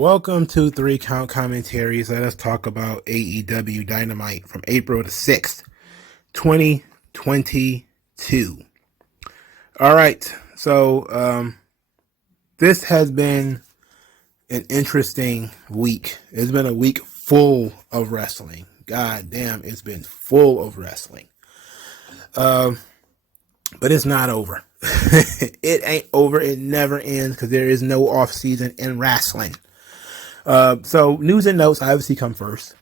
Welcome to 3 Count Commentaries. Let us talk about AEW Dynamite from April the 6th, 2022. All right, so this has been an interesting week. It's been a week full of wrestling. God damn, it's been full of wrestling. But it's not over. It ain't over. It never ends because there is no off season in wrestling. So news and notes obviously come first.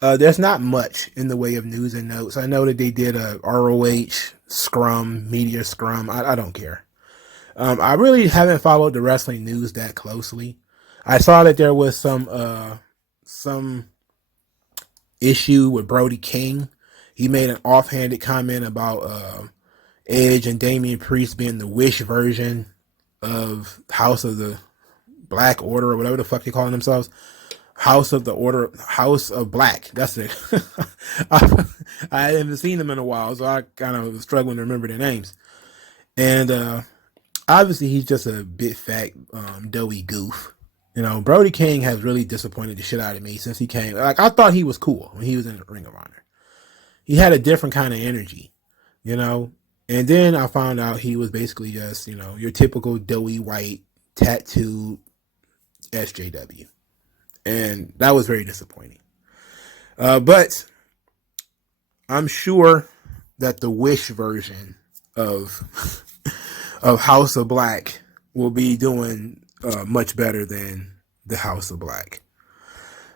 There's not much in the way of news and notes. I know that they did a ROH scrum, media scrum. I don't care. I really haven't followed the wrestling news that closely. I saw that there was some issue with Brody King. He made an offhanded comment about Edge and Damian Priest being the Wish version of House of the Black Order or whatever the fuck they calling themselves. House of Black. That's it. I haven't seen them in a while, so I kind of was struggling to remember their names. And obviously he's just a bit fat, doughy goof. You know, Brody King has really disappointed the shit out of me since he came. Like, I thought he was cool when he was in the Ring of Honor. He had a different kind of energy, you know. And then I found out he was basically just, you know, your typical doughy white tattooed SJW. And that was very disappointing. But I'm sure that the Wish version of House of Black will be doing much better than the House of Black.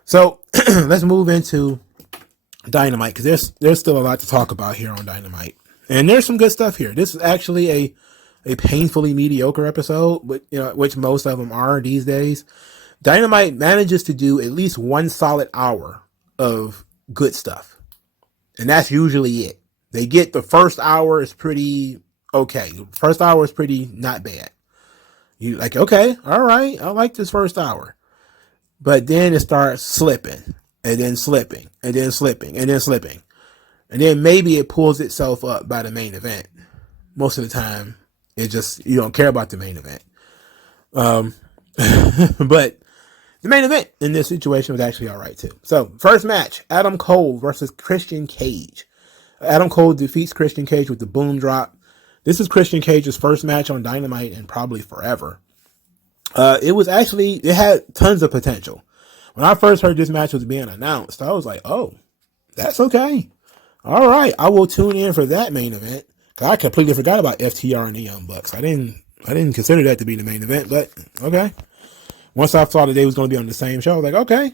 So let's move into Dynamite, because there's still a lot to talk about here on Dynamite. And there's some good stuff here. This is actually a painfully mediocre episode, but you know, which most of them are these days. Dynamite manages to do at least one solid hour of good stuff. And that's usually it. They get the first hour is pretty okay. First hour is pretty not bad. You like, okay, all right, I like this first hour. But then it starts slipping, and then slipping, and then slipping, and then slipping. And then maybe it pulls itself up by the main event. Most of the time, it just, you don't care about the main event. But the main event in this situation was actually all right, too. So, first match, Adam Cole versus Christian Cage. Adam Cole defeats Christian Cage with the boom drop. This is Christian Cage's first match on Dynamite in probably forever. It had tons of potential. When I first heard this match was being announced, I was like, oh, that's okay. All right, I will tune in for that main event. Cause I completely forgot about FTR and the Young Bucks. I didn't consider that to be the main event, but okay. Once I saw that they was going to be on the same show, I was like, okay.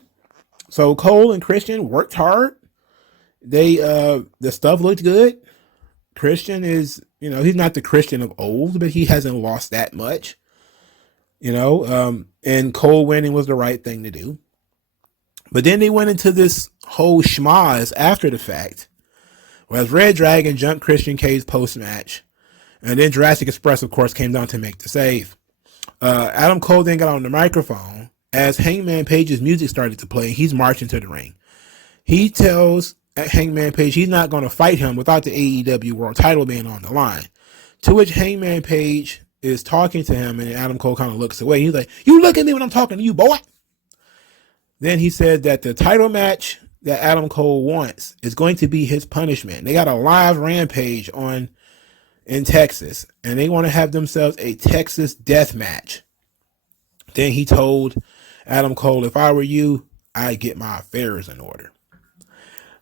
So Cole and Christian worked hard. The stuff looked good. Christian is, you know, he's not the Christian of old, but he hasn't lost that much. You know, and Cole winning was the right thing to do. But then they went into this whole schmaz after the fact. Whereas Red Dragon jumped Christian Cage post-match. And then Jurassic Express, of course, came down to make the save. Adam Cole then got on the microphone as Hangman Page's music started to play. He's marching to the ring. He tells Hangman Page he's not going to fight him without the AEW World title being on the line. To which Hangman Page is talking to him, and Adam Cole kind of looks away. He's like, you look at me when I'm talking to you, boy. Then he said that the title match that Adam Cole wants is going to be his punishment. They got a live Rampage in Texas, and they want to have themselves a Texas death match. Then he told Adam Cole, if I were you, I'd get my affairs in order.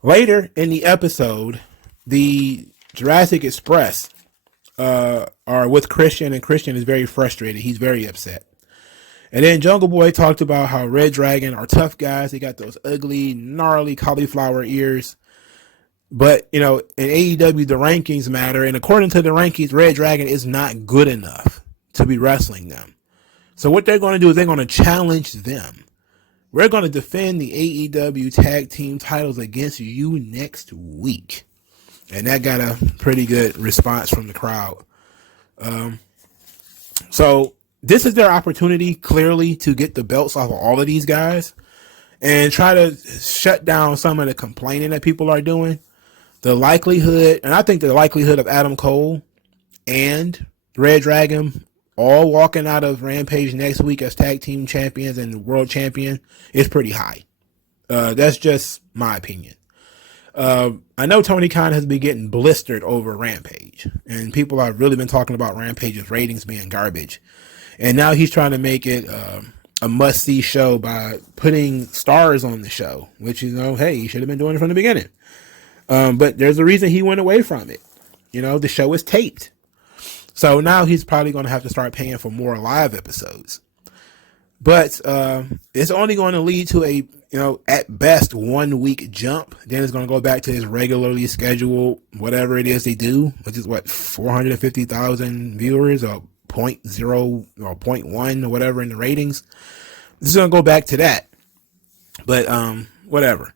Later in the episode, the Jurassic Express are with Christian, and Christian is very frustrated. He's very upset. And then Jungle Boy talked about how Red Dragon are tough guys. They got those ugly, gnarly cauliflower ears. But, you know, in AEW, the rankings matter. And according to the rankings, Red Dragon is not good enough to be wrestling them. So what they're going to do is they're going to challenge them. We're going to defend the AEW tag team titles against you next week. And that got a pretty good response from the crowd. So this is their opportunity, clearly, to get the belts off of all of these guys and try to shut down some of the complaining that people are doing. The likelihood, and I think the likelihood of Adam Cole and Red Dragon all walking out of Rampage next week as tag team champions and world champion is pretty high. That's just my opinion. I know Tony Khan has been getting blistered over Rampage, and people have really been talking about Rampage's ratings being garbage. And now he's trying to make it a must-see show by putting stars on the show, which, hey, he should have been doing it from the beginning. But there's a reason he went away from it. The show is taped. So now he's probably going to have to start paying for more live episodes. But it's only going to lead to a, at best 1 week jump. Then it's going to go back to his regularly scheduled, whatever it is they do, which is 450,000 viewers or 0.0 or 0.1 or whatever in the ratings. This is going to go back to that. But whatever.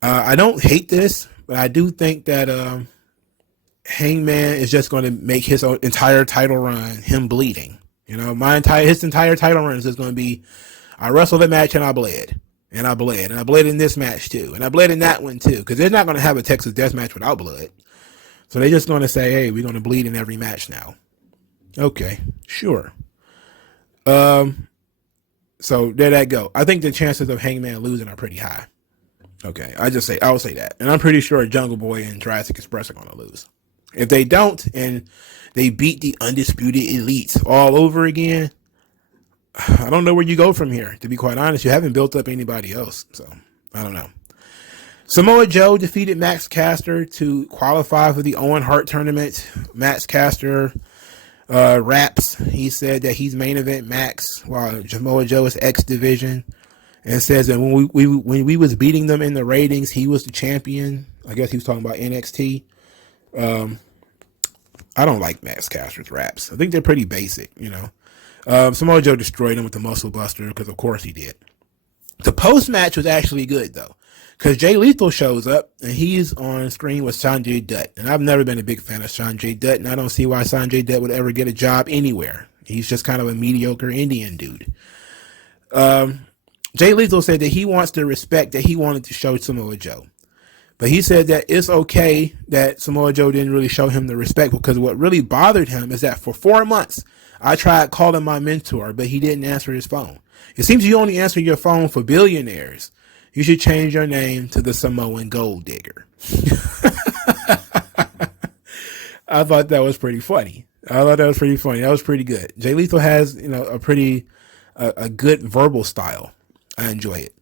I don't hate this, but I do think that Hangman is just going to make his entire title run him bleeding. His entire title run is just going to be, I wrestled a match and I bled. And I bled. And I bled in this match too. And I bled in that one too. Because they're not going to have a Texas death match without blood. So they're just going to say, hey, we're going to bleed in every match now. Okay, sure. So there that go. I think the chances of Hangman losing are pretty high. Okay, I'll say that. And I'm pretty sure Jungle Boy and Jurassic Express are going to lose. If they don't, and they beat the Undisputed Elites all over again, I don't know where you go from here. To be quite honest, you haven't built up anybody else. So, I don't know. Samoa Joe defeated Max Caster to qualify for the Owen Hart tournament. Max Caster raps. He said that he's main event Max, while Samoa Joe is X division. And says that when we was beating them in the ratings, he was the champion. I guess he was talking about NXT. I don't like Max Caster's raps. I think they're pretty basic, Samoa Joe destroyed him with the Muscle Buster because, of course, he did. The post-match was actually good, though, because Jay Lethal shows up, and he's on screen with Sanjay Dutt. And I've never been a big fan of Sanjay Dutt, and I don't see why Sanjay Dutt would ever get a job anywhere. He's just kind of a mediocre Indian dude. Jay Lethal said that he wants the respect that he wanted to show Samoa Joe. But he said that it's okay that Samoa Joe didn't really show him the respect, because what really bothered him is that for 4 months, I tried calling my mentor, but he didn't answer his phone. It seems you only answer your phone for billionaires. You should change your name to the Samoan Gold Digger. I thought that was pretty funny. That was pretty good. Jay Lethal has, a good verbal style. I enjoy it.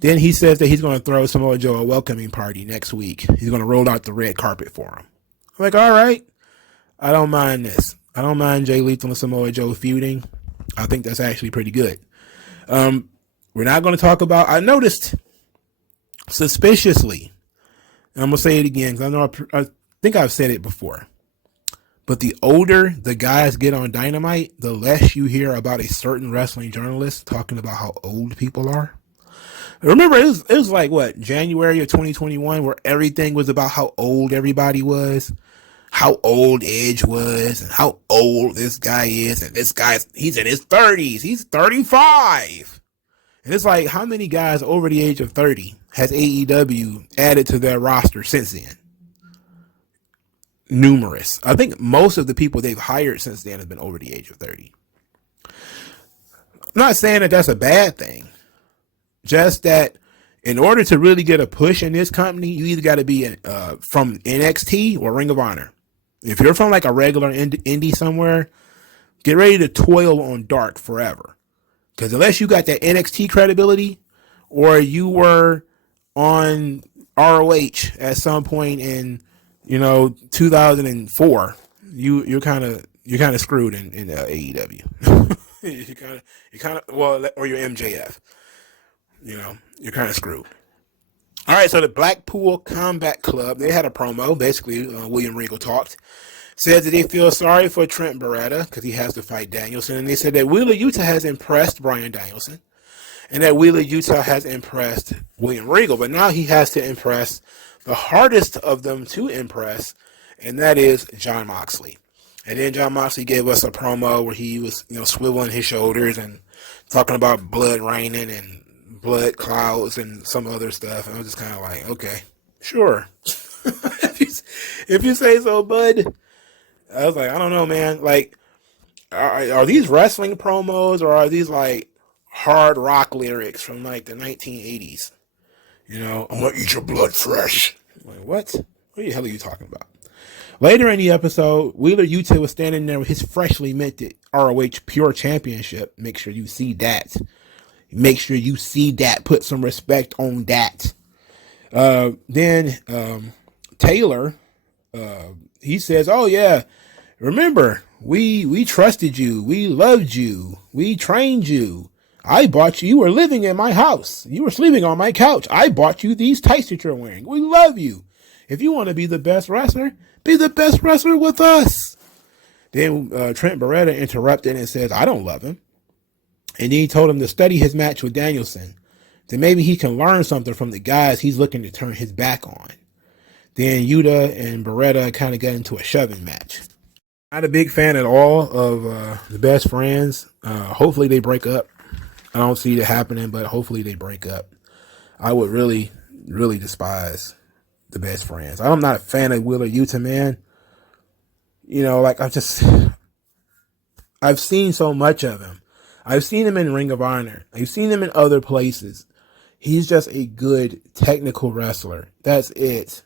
Then he says that he's going to throw Samoa Joe a welcoming party next week. He's going to roll out the red carpet for him. I'm like, all right. I don't mind this. I don't mind Jay Lethal and Samoa Joe feuding. I think that's actually pretty good. We're not going to talk about, I noticed suspiciously, and I'm going to say it again because I think I've said it before, but the older the guys get on Dynamite, the less you hear about a certain wrestling journalist talking about how old people are. Remember, it was like, January of 2021, where everything was about how old everybody was, how old Edge was, and how old this guy is, and he's in his 30s, he's 35. And it's like, how many guys over the age of 30 has AEW added to their roster since then? Numerous. I think most of the people they've hired since then have been over the age of 30. I'm not saying that that's a bad thing. Just that in order to really get a push in this company, you either got to be from NXT or Ring of Honor. If you're from like a regular indie somewhere, get ready to toil on dark forever. Because unless you got that NXT credibility, or you were on ROH at some point in 2004, you're kind of screwed in AEW. you kind of or your MJF. You're kind of screwed. All right, so the Blackpool Combat Club, they had a promo. Basically, William Regal talked. Said that they feel sorry for Trent Beretta because he has to fight Danielson. And they said that Wheeler Yuta has impressed Bryan Danielson. And that Wheeler Yuta has impressed William Regal. But now he has to impress the hardest of them to impress, and that is Jon Moxley. And then Jon Moxley gave us a promo where he was, swiveling his shoulders and talking about blood raining and blood clouds and some other stuff. And I was just kind of like, okay, sure. if you say so, bud. I was like, I don't know, man. Like, are these wrestling promos or are these like hard rock lyrics from like the 1980s? You know, I'm gonna eat your blood fresh. Like, what? What the hell are you talking about? Later in the episode, Wheeler Yuta was standing there with his freshly minted ROH Pure Championship. Make sure you see that. Make sure you see that. Put some respect on that. Then Taylor, he says, "Oh yeah, remember we trusted you, we loved you, we trained you. I bought you. You were living in my house. You were sleeping on my couch. I bought you these tights that you're wearing. We love you. If you want to be the best wrestler, be the best wrestler with us." Then Trent Beretta interrupted and says, "I don't love him." And then he told him to study his match with Danielson. Then maybe he can learn something from the guys he's looking to turn his back on. Then Yuta and Beretta kind of got into a shoving match. Not a big fan at all of the best friends. Hopefully they break up. I don't see it happening, but hopefully they break up. I would really, really despise the best friends. I'm not a fan of Wheeler Yuta, man. You know, like I've seen so much of him. I've seen him in Ring of Honor. I've seen him in other places. He's just a good technical wrestler. That's it.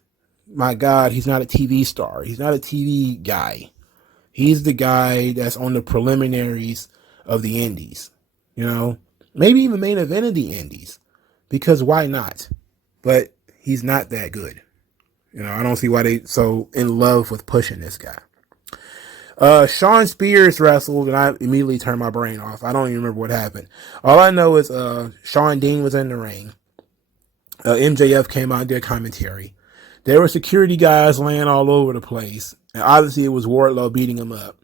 My God, he's not a TV star. He's not a TV guy. He's the guy that's on the preliminaries of the indies. You know, maybe even main event of the indies, because why not? But he's not that good. You know, I don't see why they so in love with pushing this guy. Shawn Spears wrestled, and I immediately turned my brain off. I don't even remember what happened. All I know is Shawn Dean was in the ring. MJF came out and did commentary. There were security guys laying all over the place, and obviously it was Wardlow beating him up.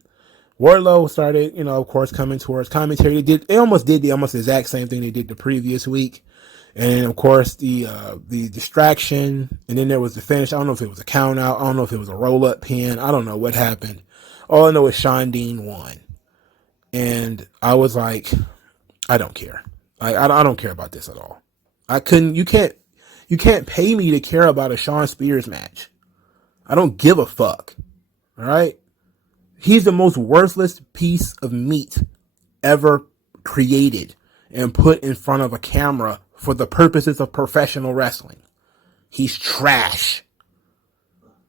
Wardlow started, you know, of course, coming towards commentary. They almost did the exact same thing they did the previous week. And of course, the distraction, and then there was the finish. I don't know if it was a count out. I don't know if it was a roll up pin. I don't know what happened. All I know is Shawn Dean won. And I was like, I don't care. I don't care about this at all. You can't pay me to care about a Shawn Spears match. I don't give a fuck. All right. He's the most worthless piece of meat ever created and put in front of a camera for the purposes of professional wrestling. He's trash.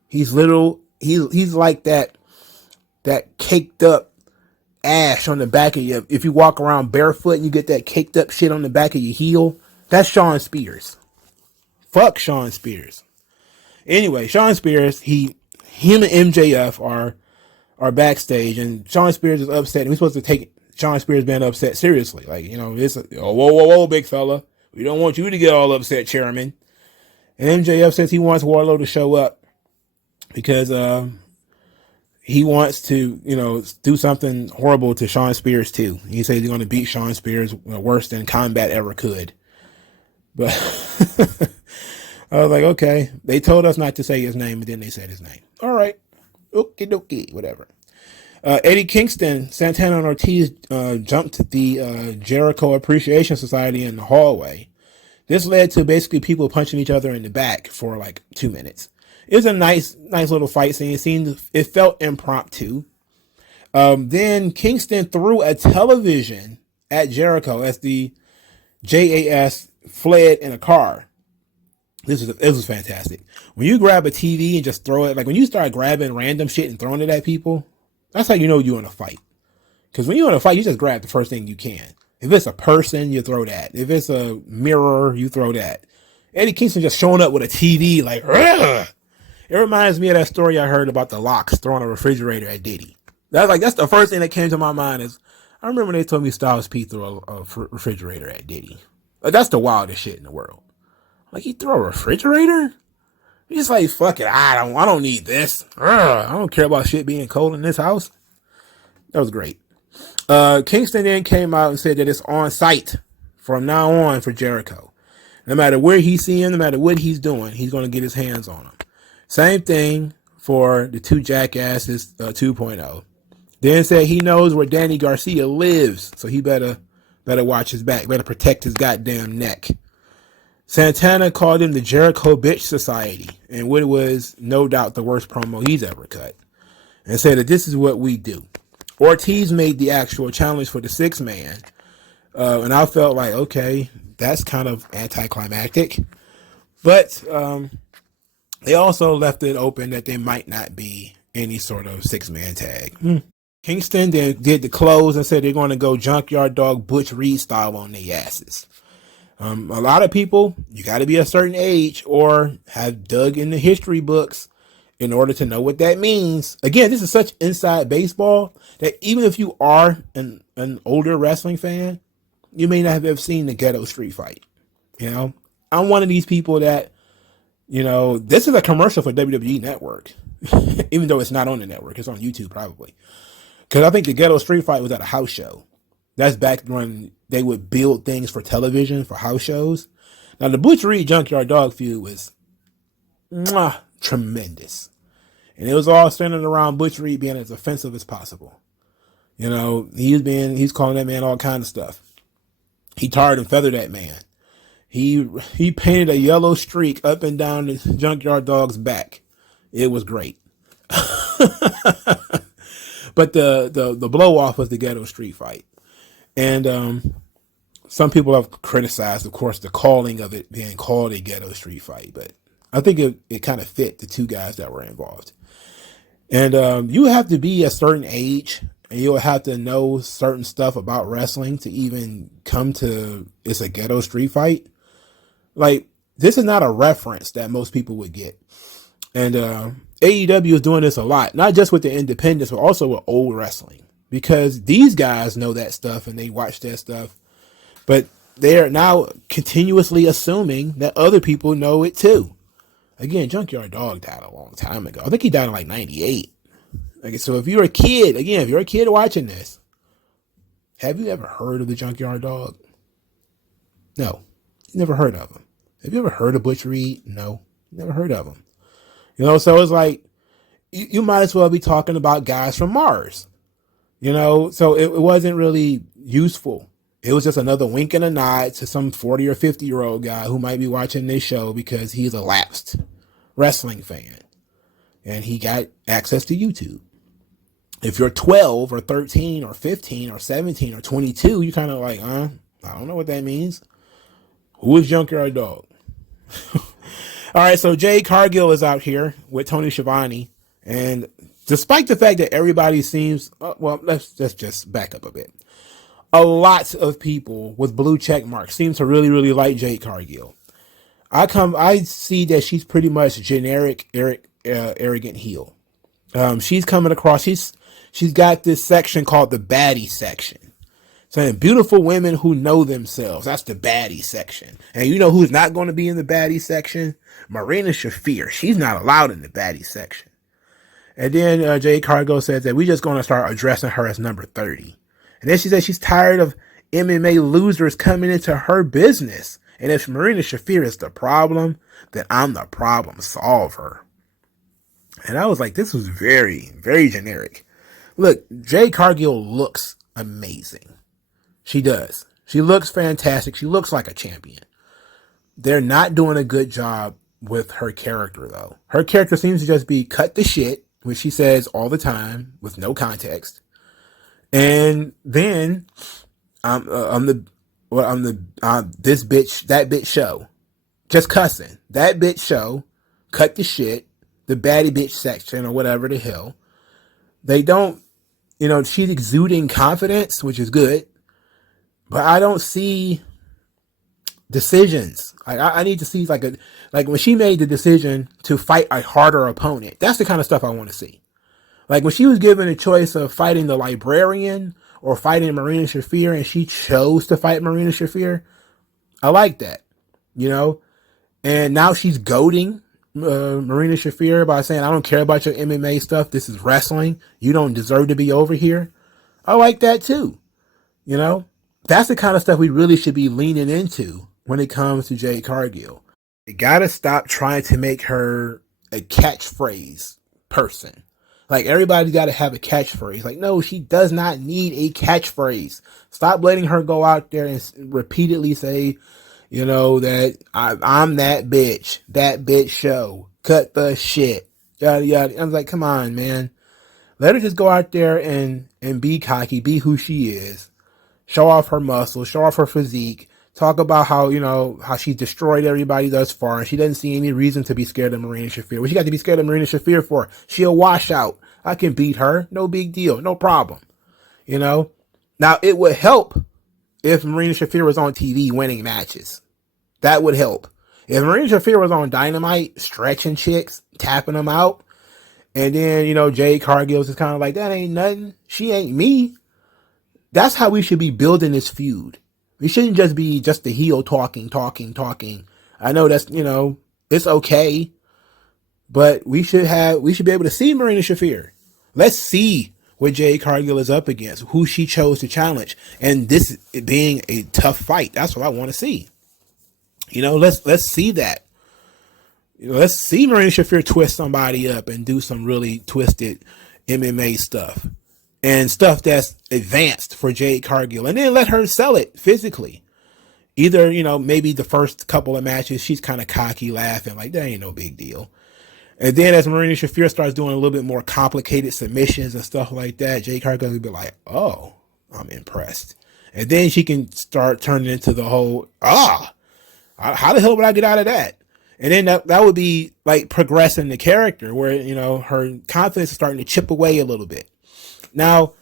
He's like that caked up ash on the back of you. If you walk around barefoot and you get that caked up shit on the back of your heel, that's Shawn Spears. Fuck Shawn Spears. Anyway, Shawn Spears, him and MJF are backstage, and Shawn Spears is upset, and we're supposed to take Shawn Spears being upset seriously. Like, you know, it's whoa, big fella. We don't want you to get all upset, Chairman. And MJF says he wants Wardlow to show up because he wants to, you know, do something horrible to Shawn Spears too. He says he's going to beat Shawn Spears worse than Combat ever could. But I was like, okay. They told us not to say his name, and then they said his name. All right. Okie dokie, whatever. Eddie Kingston, Santana, and Ortiz jumped the Jericho Appreciation Society in the hallway. This led to basically people punching each other in the back for like 2 minutes. It was a nice little fight scene. It felt impromptu. Then Kingston threw a television at Jericho as the JAS fled in a car. This was fantastic. When you grab a TV and just throw it, like when you start grabbing random shit and throwing it at people, that's how you know you're in a fight. Because when you're in a fight, you just grab the first thing you can. If it's a person, you throw that. If it's a mirror, you throw that. Eddie Kingston just showing up with a TV like, ugh! It reminds me of that story I heard about the Locks throwing a refrigerator at Diddy. That's the first thing that came to my mind is, I remember they told me Styles P threw a refrigerator at Diddy. Like, that's the wildest shit in the world. Like, he threw a refrigerator? He's just like, fuck it, I don't need this. I don't care about shit being cold in this house. That was great. Kingston then came out and said that it's on site from now on for Jericho. No matter where he's seeing, no matter what he's doing, he's going to get his hands on him. Same thing for the two jackasses 2.0. Then said he knows where Danny Garcia lives, so he better watch his back, better protect his goddamn neck. Santana called him the Jericho Bitch Society, and what was no doubt the worst promo he's ever cut, and said that this is what we do. Ortiz made the actual challenge for the 6-man. And I felt like, okay, that's kind of anticlimactic. But they also left it open that there might not be any sort of 6-man tag. Kingston then did the close and said they're going to go junkyard dog Butch Reed style on their asses. A lot of people, you got to be a certain age or have dug in the history books in order to know what that means. Again, this is such inside baseball that even if you are an older wrestling fan, you may not have ever seen the Ghetto Street Fight. You know, I'm one of these people that, you know, this is a commercial for WWE Network, even though it's not on the network. It's on YouTube probably. Because I think the Ghetto Street Fight was at a house show. That's back when they would build things for television, for house shows. Now, the Butchery Junkyard Dog feud was tremendous. And it was all centered around Butchery being as offensive as possible. You know, he's calling that man all kind of stuff. He tarred and feathered that man. He painted a yellow streak up and down the Junkyard Dog's back. It was great. But the blow off was the Ghetto Street Fight. And some people have criticized, of course, the calling of it being called a Ghetto Street Fight. But I think it kind of fit the two guys that were involved. And you have to be a certain age and you'll have to know certain stuff about wrestling to even come to it's a Ghetto Street Fight. Like, this is not a reference that most people would get. And AEW is doing this a lot, not just with the independents, but also with old wrestling. Because these guys know that stuff and they watch that stuff. But they are now continuously assuming that other people know it too. Again, Junkyard Dog died a long time ago. I think he died in like 98. Okay, so if you're a kid, again, if you're a kid watching this, have you ever heard of the Junkyard Dog? No, you never heard of him. Have you ever heard of Butchery? No, never heard of him. You know, so it's like, you might as well be talking about guys from Mars. You know, so it wasn't really useful. It was just another wink and a nod to some 40 or 50-year-old guy who might be watching this show because he's a lapsed wrestling fan. And he got access to YouTube. If you're 12 or 13 or 15 or 17 or 22, you're kind of like, I don't know what that means. Who is Junkyard Dog? All right, so Jade Cargill is out here with Tony Schiavone. And despite the fact that everybody seems, well, let's just back up a bit. A lot of people with blue check marks seem to really, really like Jade Cargill. I see that she's pretty much generic, arrogant heel. She's coming across, she's got this section called the baddie section. Saying beautiful women who know themselves. That's the baddie section. And you know who's not going to be in the baddie section? Marina Shafir. She's not allowed in the baddie section. And then Jade Cargill says that we're just going to start addressing her as number 30. And then she says she's tired of MMA losers coming into her business. And if Marina Shafir is the problem, then I'm the problem solver. And I was like, this was very, very generic. Look, Jade Cargill looks amazing. She does. She looks fantastic. She looks like a champion. They're not doing a good job with her character, though. Her character seems to just be cut the shit, which she says all the time with no context. And then this bitch, that bitch show, just cussing. That bitch show, cut the shit, the baddie bitch section or whatever the hell. They don't, you know, she's exuding confidence, which is good, but I don't see decisions. I need to see like when she made the decision to fight a harder opponent. That's the kind of stuff I want to see. Like when she was given a choice of fighting the librarian or fighting Marina Shafir and she chose to fight Marina Shafir, I like that, you know? And now she's goading Marina Shafir by saying, I don't care about your MMA stuff. This is wrestling. You don't deserve to be over here. I like that too. You know, that's the kind of stuff we really should be leaning into when it comes to Jade Cargill. You gotta stop trying to make her a catchphrase person. Like, everybody's got to have a catchphrase. Like, no, she does not need a catchphrase. Stop letting her go out there and repeatedly say, you know, that I'm that bitch show, cut the shit, yada, yada. I was like, come on, man. Let her just go out there and be cocky, be who she is, show off her muscles, show off her physique, talk about how, how she's destroyed everybody thus far, and she doesn't see any reason to be scared of Marina Shafir. What she got to be scared of Marina Shafir for? She'll wash out. I can beat her. No big deal. No problem. Now, it would help if Marina Shafir was on TV winning matches. That would help. If Marina Shafir was on Dynamite, stretching chicks, tapping them out, and then, Jade Cargill's is kind of like, that ain't nothing. She ain't me. That's how we should be building this feud. We shouldn't just be just the heel talking. I know that's, it's okay, but we should be able to see Marina Shafir. Let's see what Jade Cargill is up against, who she chose to challenge, and this being a tough fight. That's what I want to see. Let's see that. Let's see Marina Shafir twist somebody up and do some really twisted MMA stuff and stuff that's advanced for Jade Cargill, and then let her sell it physically. Either, maybe the first couple of matches, she's kind of cocky, laughing like, that ain't no big deal. And then as Marina Shafir starts doing a little bit more complicated submissions and stuff like that, Jade Cargill will be like, oh, I'm impressed. And then she can start turning into the whole, how the hell would I get out of that? And then that would be like progressing the character where, her confidence is starting to chip away a little bit. Now,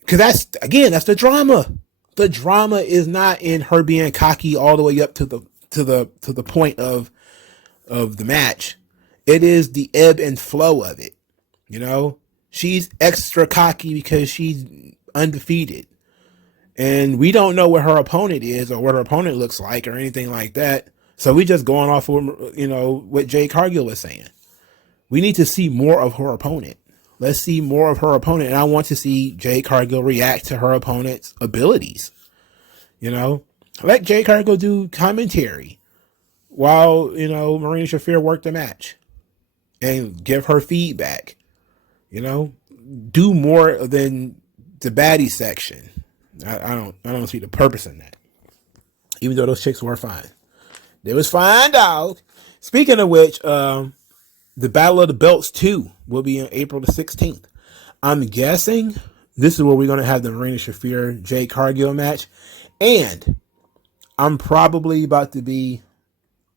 because that's the drama. The drama is not in her being cocky all the way up to the point of the match. It is the ebb and flow of it. She's extra cocky because she's undefeated. And we don't know what her opponent is or what her opponent looks like or anything like that. So we just going off of, what Jade Cargill is saying. We need to see more of her opponent. Let's see more of her opponent. And I want to see Jade Cargill react to her opponent's abilities. Let Jade Cargill do commentary while, Marina Shafir work the match and give her feedback. Do more than the baddie section. I don't see the purpose in that. Even though those chicks were fine. They was fine, dog. Speaking of which, the Battle of the Belts 2 will be on April the 16th. I'm guessing this is where we're going to have the Marina Shafir Jade Cargill match. And I'm probably about to be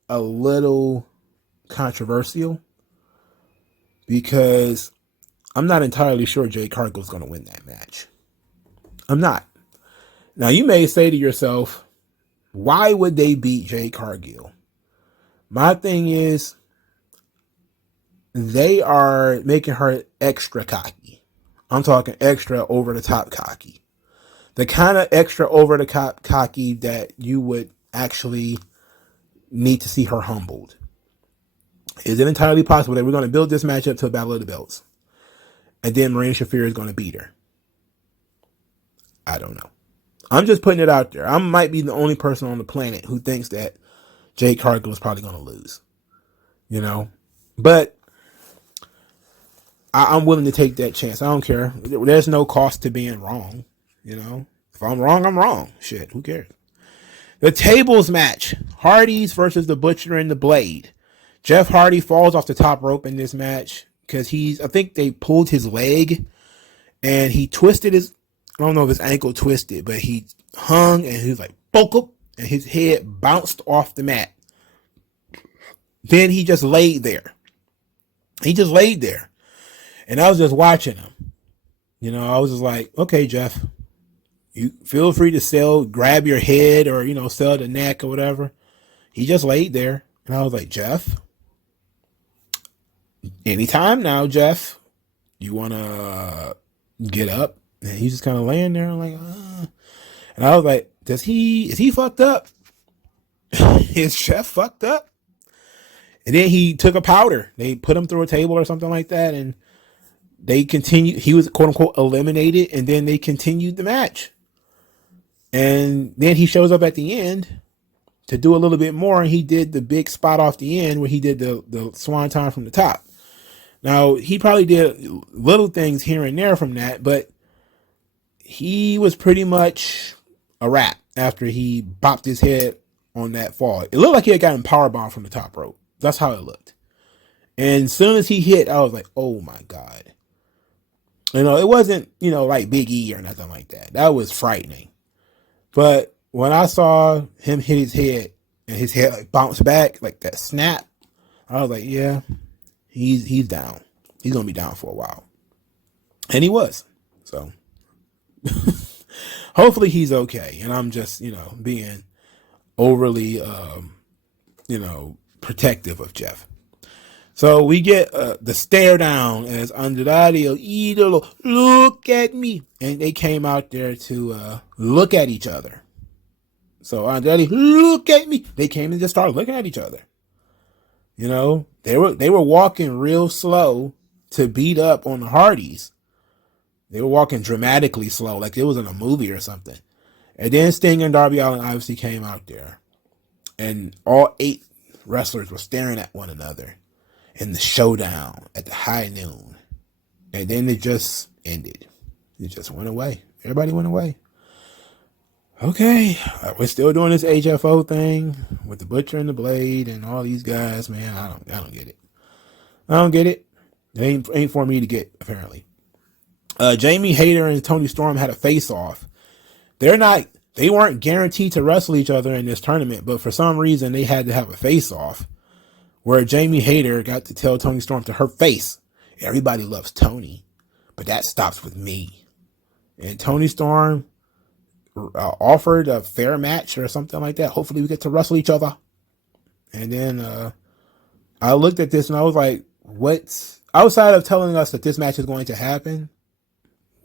a little controversial because I'm not entirely sure Jade Cargill is going to win that match. I'm not. Now, you may say to yourself, why would they beat Jade Cargill? My thing is, they are making her extra cocky. I'm talking extra over the top cocky. The kind of extra over the top cocky that you would actually need to see her humbled. Is it entirely possible that we're going to build this match up to a Battle of the Belts and then Marina Shafir is going to beat her? I don't know. I'm just putting it out there. I might be the only person on the planet who thinks that Jade Cargill is probably going to lose. But I'm willing to take that chance. I don't care. There's no cost to being wrong. If I'm wrong, I'm wrong. Shit, who cares? The tables match. Hardys versus the Butcher and the Blade. Jeff Hardy falls off the top rope in this match because I think they pulled his leg and he twisted I don't know if his ankle twisted, but he hung and he was like, poke up, and his head bounced off the mat. Then he just laid there. And I was just watching him. I was just like, okay, Jeff, you feel free to grab your head or, sell the neck or whatever. He just laid there. And I was like, Jeff, anytime now, Jeff, you want to get up? And he's just kind of laying there. I'm like, And I was like, is he fucked up? Is Jeff fucked up? And then he took a powder. They put him through a table or something like that. And they continued. He was quote unquote eliminated. And then they continued the match. And then he shows up at the end to do a little bit more. And he did the big spot off the end where he did the swanton from the top. Now, he probably did little things here and there from that, but he was pretty much a wrap after he bopped his head on that fall. It looked like he had gotten powerbombed from the top rope. That's how it looked. And as soon as he hit, I was like, oh my God. It wasn't, like Big E or nothing like that. That was frightening. But when I saw him hit his head and his head like bounce back, like that snap, I was like, yeah, he's down. He's gonna be down for a while. And he was. So hopefully he's okay. And I'm just, being overly protective of Jeff. So we get the stare down as Andrade Idolo, look at me. And they came out there to look at each other. So Andrade, look at me. They came and just started looking at each other. They were walking real slow to beat up on the Hardys. They were walking dramatically slow, like it was in a movie or something. And then Sting and Darby Allin obviously came out there. And all 8 wrestlers were staring at one another in the showdown at the high noon. And then it just ended. It just went away. Everybody went away. Okay, we're still doing this HFO thing with the Butcher and the Blade and all these guys, man. I don't get it. I don't get it. It ain't for me to get, apparently. Jamie Hayter and Tony Storm had a face-off. They weren't guaranteed to wrestle each other in this tournament, but for some reason they had to have a face-off where Jamie Hayter got to tell Tony Storm to her face, everybody loves Tony, but that stops with me. And Tony Storm offered a fair match or something like that. Hopefully we get to wrestle each other. And then I looked at this and I was like, what's outside of telling us that this match is going to happen?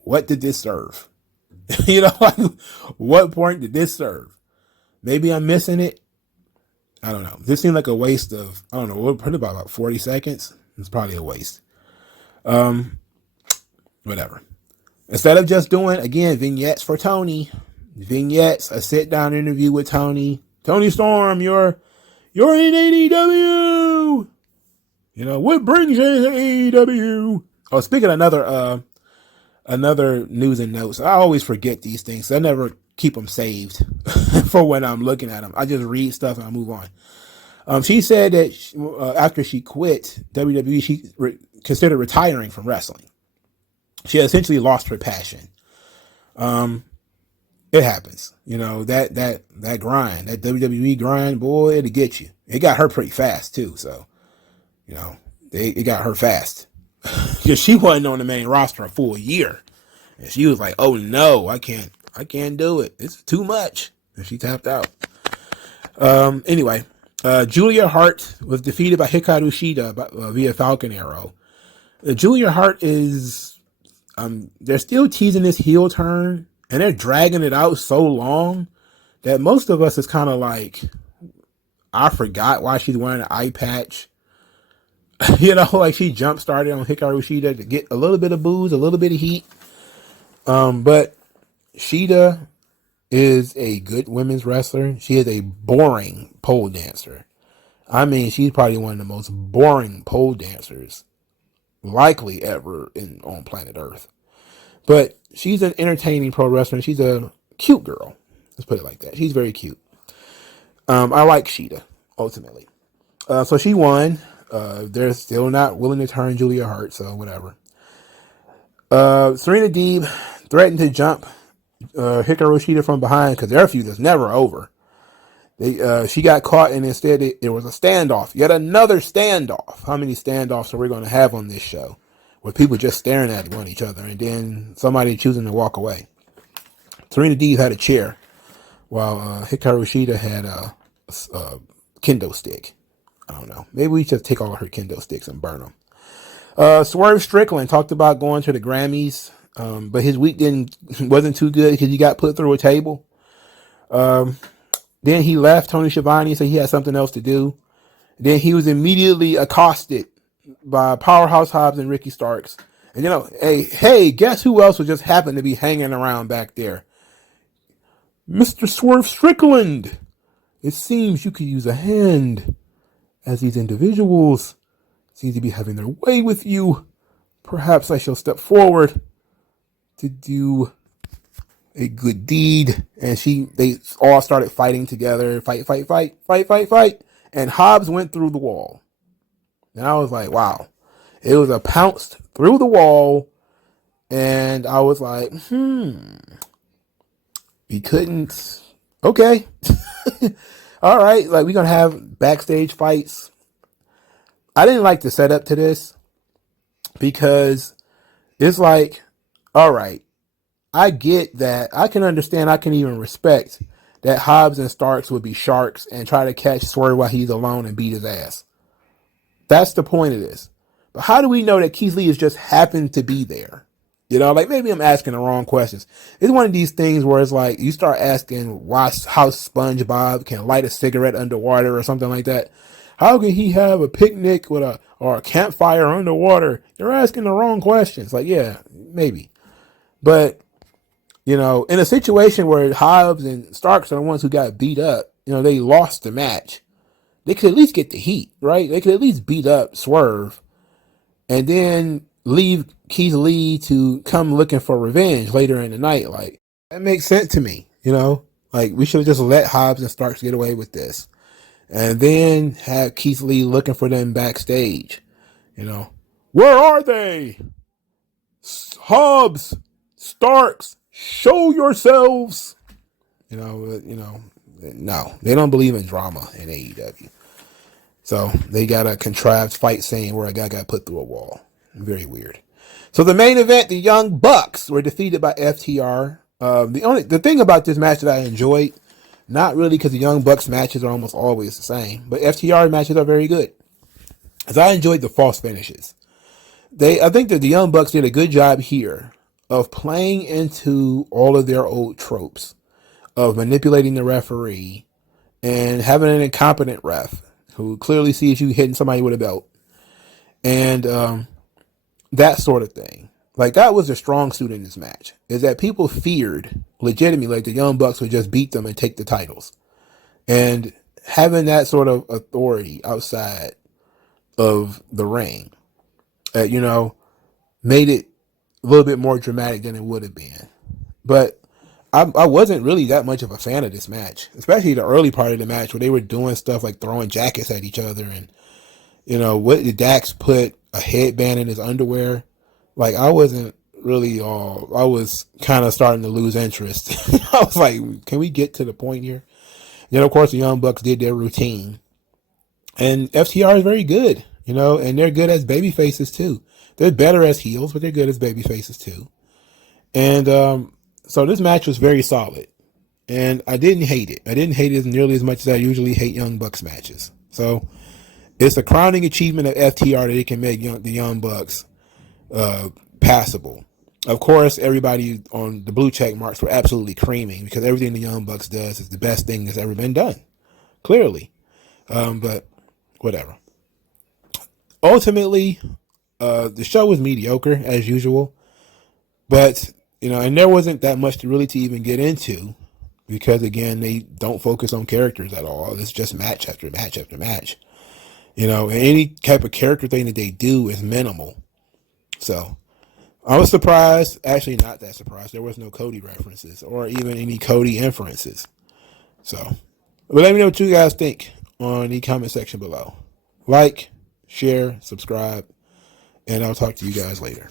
What did this serve? What point did this serve? Maybe I'm missing it. I don't know. This seemed like a waste of, I don't know, we'll put about 40 seconds. It's probably a waste. Whatever. Instead of just doing, again, vignettes for Tony, a sit-down interview with Tony. Tony Storm, you're in AEW. What brings you to AEW? Oh, speaking of another news and notes, I always forget these things. I never keep them saved for when I'm looking at them. I just read stuff and I move on. She said that after she quit WWE, she considered retiring from wrestling. She essentially lost her passion. It happens. That grind, that WWE grind, boy, it'll get you. It got her pretty fast too. So, it got her fast. Because she wasn't on the main roster a full year. And she was like, oh no, I can't do it. It's too much. And she tapped out. Anyway, Julia Hart was defeated by Hikaru Shida via Falcon Arrow. Julia Hart is, they're still teasing this heel turn and they're dragging it out so long that most of us is kind of like, I forgot why she's wearing an eye patch. Like she jump started on Hikaru Shida to get a little bit of booze, a little bit of heat. But Shida is a good women's wrestler. She is a boring pole dancer. I mean, she's probably one of the most boring pole dancers likely ever on planet Earth. But she's an entertaining pro wrestler. She's a cute girl. Let's put it like that. She's very cute. I like Shida, ultimately. So she won. They're still not willing to turn Julia Hart, so whatever. Serena Deeb threatened to jump Hikaru Shida from behind because their feud is never over. She got caught and instead it was a standoff. Yet another standoff. How many standoffs are we going to have on this show? With people just staring at one each other and then somebody choosing to walk away. Serena Deeb had a chair while Hikaru Shida had a kendo stick. I don't know. Maybe we should take all of her kendo sticks and burn them. Swerve Strickland talked about going to the Grammys, but his week wasn't too good because he got put through a table. Then he left Tony Schiavone, said he had something else to do. Then he was immediately accosted by Powerhouse Hobbs and Ricky Starks. And hey, guess who else was just happened to be hanging around back there? Mr. Swerve Strickland. It seems you could use a hand, as these individuals seem to be having their way with you. Perhaps I shall step forward to do a good deed. And they all started fighting together. Fight. And Hobbs went through the wall. And I was like, wow. It was a pounced through the wall And I was like, we couldn't. Okay. All right. Like, we're going to have backstage fights. I didn't like the setup to this because it's like, all right, I get that. I can understand. I can even respect that Hobbs and Starks would be sharks and try to catch Swerve while he's alone and beat his ass. That's the point of this. But how do we know that Keith Lee has just happened to be there? You know, like maybe I'm asking the wrong questions. It's one of these things where it's like you start asking how SpongeBob can light a cigarette underwater or something like that. How can he have a picnic with a campfire underwater? You're asking the wrong questions. Like, yeah, maybe. But, you know, in a situation where Hobbs and Starks are the ones who got beat up, you know, they lost the match. They could at least get the heat, right? They could at least beat up Swerve and then leave Keith Lee to come looking for revenge later in the night. Like, that makes sense to me, you know? Like, we should have just let Hobbs and Starks get away with this. And then have Keith Lee looking for them backstage, you know? Where are they? Hobbs, Starks, show yourselves. No, they don't believe in drama in AEW. So they got a contrived fight scene where a guy got put through a wall. Very weird. So the main event, the Young Bucks were defeated by FTR. The thing about this match that I enjoyed, not really because the Young Bucks matches are almost always the same, but FTR matches are very good. As I enjoyed the false finishes. I think that the Young Bucks did a good job here of playing into all of their old tropes of manipulating the referee and having an incompetent ref who clearly sees you hitting somebody with a belt and that sort of thing. Like, that was a strong suit in this match, is that people feared legitimately like the Young Bucks would just beat them and take the titles. And having that sort of authority outside of the ring, made it a little bit more dramatic than it would have been. But I wasn't really that much of a fan of this match, especially the early part of the match where they were doing stuff like throwing jackets at each other. And, what did Dax put a headband in his underwear? Like, I wasn't really I was kind of starting to lose interest. I was like, can we get to the point here? Then, of course, the Young Bucks did their routine. And FTR is very good, and they're good as baby faces too. They're better as heels, but they're good as baby faces too. And so this match was very solid. And I didn't hate it. I didn't hate it nearly as much as I usually hate Young Bucks matches. So it's a crowning achievement of FTR that it can make the Young Bucks passable. Of course, everybody on the blue check marks were absolutely creaming because everything the Young Bucks does is the best thing that's ever been done. Clearly. But whatever. Ultimately, the show was mediocre as usual. But, and there wasn't that much to even get into because, again, they don't focus on characters at all. It's just match after match after match. And any type of character thing that they do is minimal. So I was surprised, actually not that surprised. There was no Cody references or even any Cody inferences. So, but let me know what you guys think on the comment section below. Like, share, subscribe, and I'll talk to you guys later.